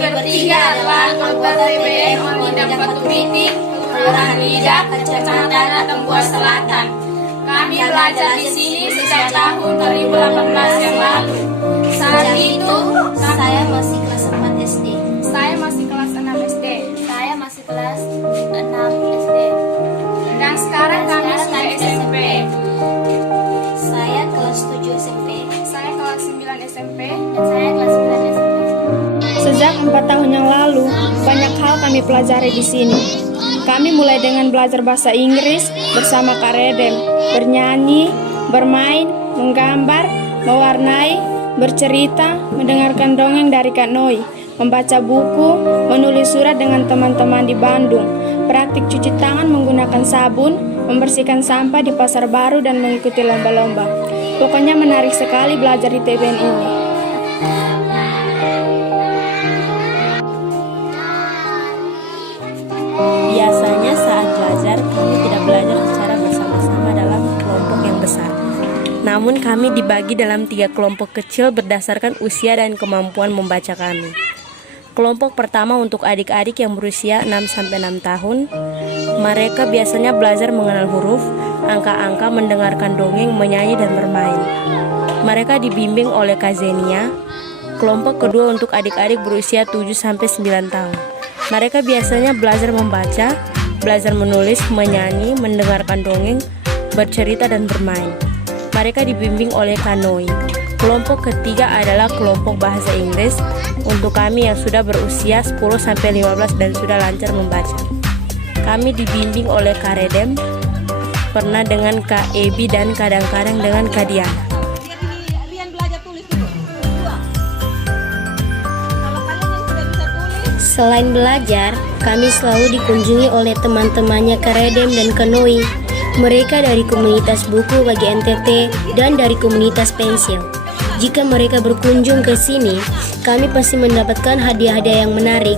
bertiga adalah anggota TBM Mengidap Batu Biting, Kelurahan Lidak, Kecamatan Atembuas Selatan. Kami belajar di sini sejak tahun 2018 yang lalu. Saat itu, Saya masih kelas 4 SD. saya masih kelas 6 SD. Saya masih kelas 6 SD. Dan sekarang kami sudah SMP. Saya kelas 7 SMP. Saya kelas 9 SMP. Dan saya kelas 9 SMP. Sejak 4 tahun yang lalu, banyak hal kami pelajari di sini. Kami mulai dengan belajar bahasa Inggris bersama Kak Redem, bernyanyi, bermain, menggambar, mewarnai, bercerita, mendengarkan dongeng dari Kak Noi, membaca buku, menulis surat dengan teman-teman di Bandung, praktik cuci tangan menggunakan sabun, membersihkan sampah di pasar baru dan mengikuti lomba-lomba. Pokoknya menarik sekali belajar di TBN ini. Biasanya saat belajar, kami tidak belajar secara bersama-sama dalam kelompok yang besar. Namun kami dibagi dalam 3 kelompok kecil berdasarkan usia dan kemampuan membaca kami. Kelompok pertama untuk adik-adik yang berusia 6-6 tahun. Mereka biasanya belajar mengenal huruf, angka-angka, mendengarkan dongeng, menyanyi, dan bermain. Mereka dibimbing oleh Kak Zenia. Kelompok kedua untuk adik-adik berusia 7-9 tahun. Mereka biasanya belajar membaca, belajar menulis, menyanyi, mendengarkan dongeng, bercerita, dan bermain. Mereka dibimbing oleh Kak Noi. Kelompok ketiga adalah kelompok bahasa Inggris untuk kami yang sudah berusia 10-15 dan sudah lancar membaca. Kami dibimbing oleh Kak Redem, pernah dengan Kak Ebi, dan kadang-kadang dengan Kak Diana. Selain belajar, kami selalu dikunjungi oleh teman-temannya Kak Redem dan Kak Noi. Mereka dari komunitas buku bagi NTT dan dari komunitas pensil. Jika mereka berkunjung ke sini, kami pasti mendapatkan hadiah-hadiah yang menarik.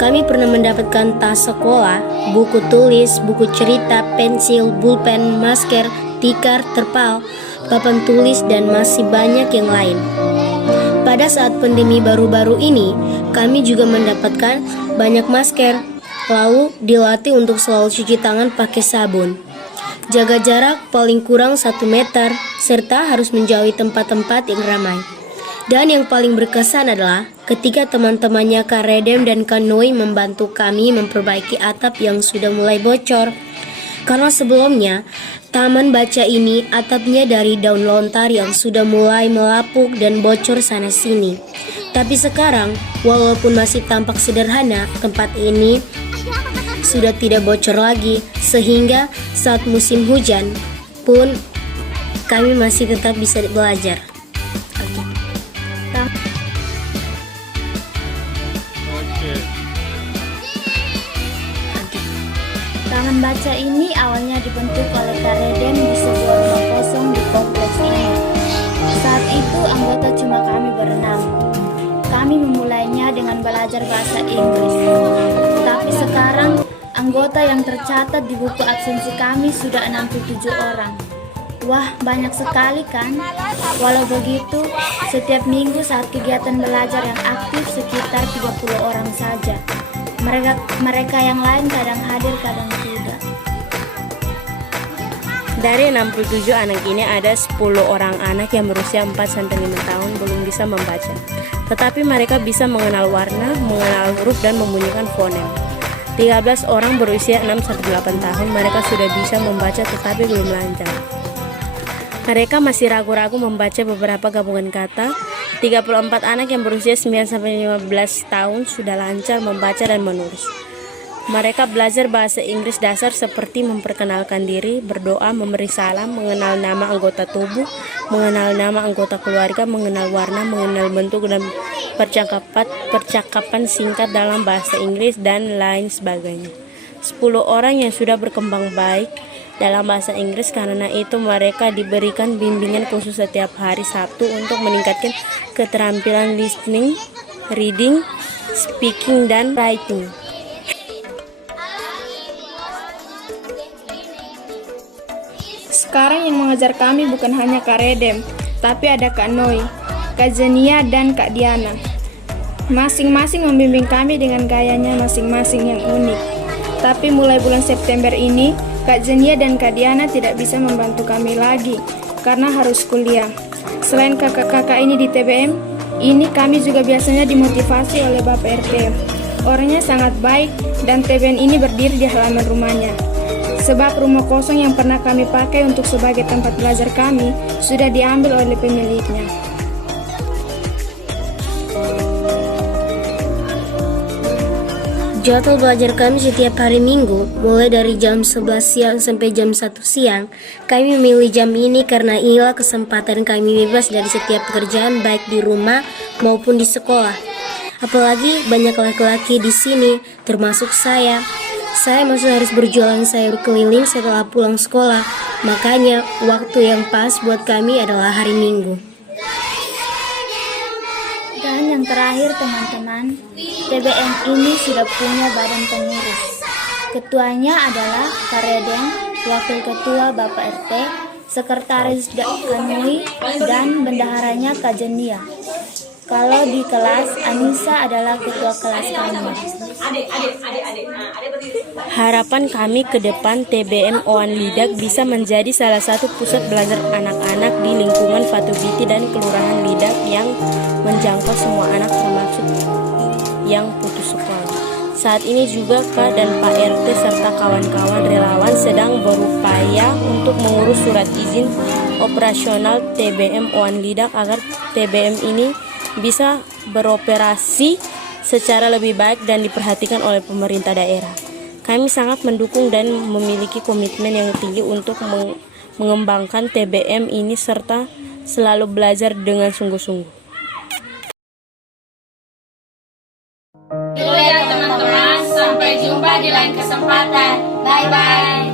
Kami pernah mendapatkan tas sekolah, buku tulis, buku cerita, pensil, pulpen, masker, tikar, terpal, papan tulis, dan masih banyak yang lain. Pada saat pandemi baru-baru ini, kami juga mendapatkan banyak masker, lalu dilatih untuk selalu cuci tangan pakai sabun, jaga jarak paling kurang 1 meter, serta harus menjauhi tempat-tempat yang ramai. Dan yang paling berkesan adalah ketika teman-temannya Kak Redem dan Kak Noi membantu kami memperbaiki atap yang sudah mulai bocor. Karena sebelumnya, taman baca ini atapnya dari daun lontar yang sudah mulai melapuk dan bocor sana-sini. Tapi sekarang, walaupun masih tampak sederhana, tempat ini sudah tidak bocor lagi, sehingga saat musim hujan pun kami masih tetap bisa belajar. Taman baca ini awalnya dibentuk oleh Kak Redem di sebuah rumah kosong di kompleks ini. Saat itu anggota cuma kami berenam. Kami memulainya dengan belajar bahasa Inggris. Tapi sekarang anggota yang tercatat di buku absensi kami sudah 67 orang. Wah, banyak sekali kan? Walau begitu, setiap minggu saat kegiatan belajar yang aktif sekitar 30 orang saja. Mereka yang lain kadang hadir, kadang tidak. Dari 67 anak ini ada 10 orang anak yang berusia 4-5 tahun belum bisa membaca. Tetapi mereka bisa mengenal warna, mengenal huruf, dan membunyikan fonem. 13 orang berusia 6-8 tahun mereka sudah bisa membaca tetapi belum lancar. Mereka masih ragu-ragu membaca beberapa gabungan kata. 34 anak yang berusia 9-15 tahun sudah lancar membaca dan menulis. Mereka belajar bahasa Inggris dasar seperti memperkenalkan diri, berdoa, memberi salam, mengenal nama anggota tubuh, mengenal nama anggota keluarga, mengenal warna, mengenal bentuk, dan percakapan singkat dalam bahasa Inggris, dan lain sebagainya. 10 orang yang sudah berkembang baik dalam bahasa Inggris, karena itu mereka diberikan bimbingan khusus setiap hari Sabtu untuk meningkatkan keterampilan listening, reading, speaking, dan writing. Sekarang yang mengajar kami bukan hanya Kak Redem, tapi ada Kak Noi, Kak Zenia, dan Kak Diana. Masing-masing membimbing kami dengan gayanya masing-masing yang unik. Tapi mulai bulan September ini, Kak Zenia dan Kak Diana tidak bisa membantu kami lagi karena harus kuliah. Selain kakak-kakak ini di TBM, ini kami juga biasanya dimotivasi oleh Bapak RT. Orangnya sangat baik dan TBM ini berdiri di halaman rumahnya. Sebab rumah kosong yang pernah kami pakai untuk sebagai tempat belajar kami sudah diambil oleh pemiliknya. Jadwal belajar kami setiap hari Minggu, mulai dari jam 11 siang sampai jam 1 siang. Kami memilih jam ini karena inilah kesempatan kami bebas dari setiap pekerjaan baik di rumah maupun di sekolah. Apalagi banyak laki-laki di sini, termasuk saya. Saya masih harus berjualan sayur keliling setelah pulang sekolah. Makanya waktu yang pas buat kami adalah hari Minggu. Dan yang terakhir teman-teman, TBM ini sudah punya badan pengurus. Ketuanya adalah Kak Redem, Wakil Ketua Bapak RT, Sekretaris Kanui, dan bendaharanya Kak Zenia. Kalau di kelas, Anissa adalah ketua kelas kami. Harapan kami ke depan TBM Oan Lidak bisa menjadi salah satu pusat belajar anak-anak di lingkungan Fatubiti dan Kelurahan Lidak yang menjangkau semua anak termasuk yang putus sekolah. Saat ini juga Kak dan Pak RT serta kawan-kawan relawan sedang berupaya untuk mengurus surat izin operasional TBM Oan Lidak agar TBM ini bisa beroperasi secara lebih baik dan diperhatikan oleh pemerintah daerah. Kami sangat mendukung dan memiliki komitmen yang tinggi untuk mengembangkan TBM ini serta selalu belajar dengan sungguh-sungguh. Itu ya teman-teman, sampai jumpa di lain kesempatan. Bye-bye.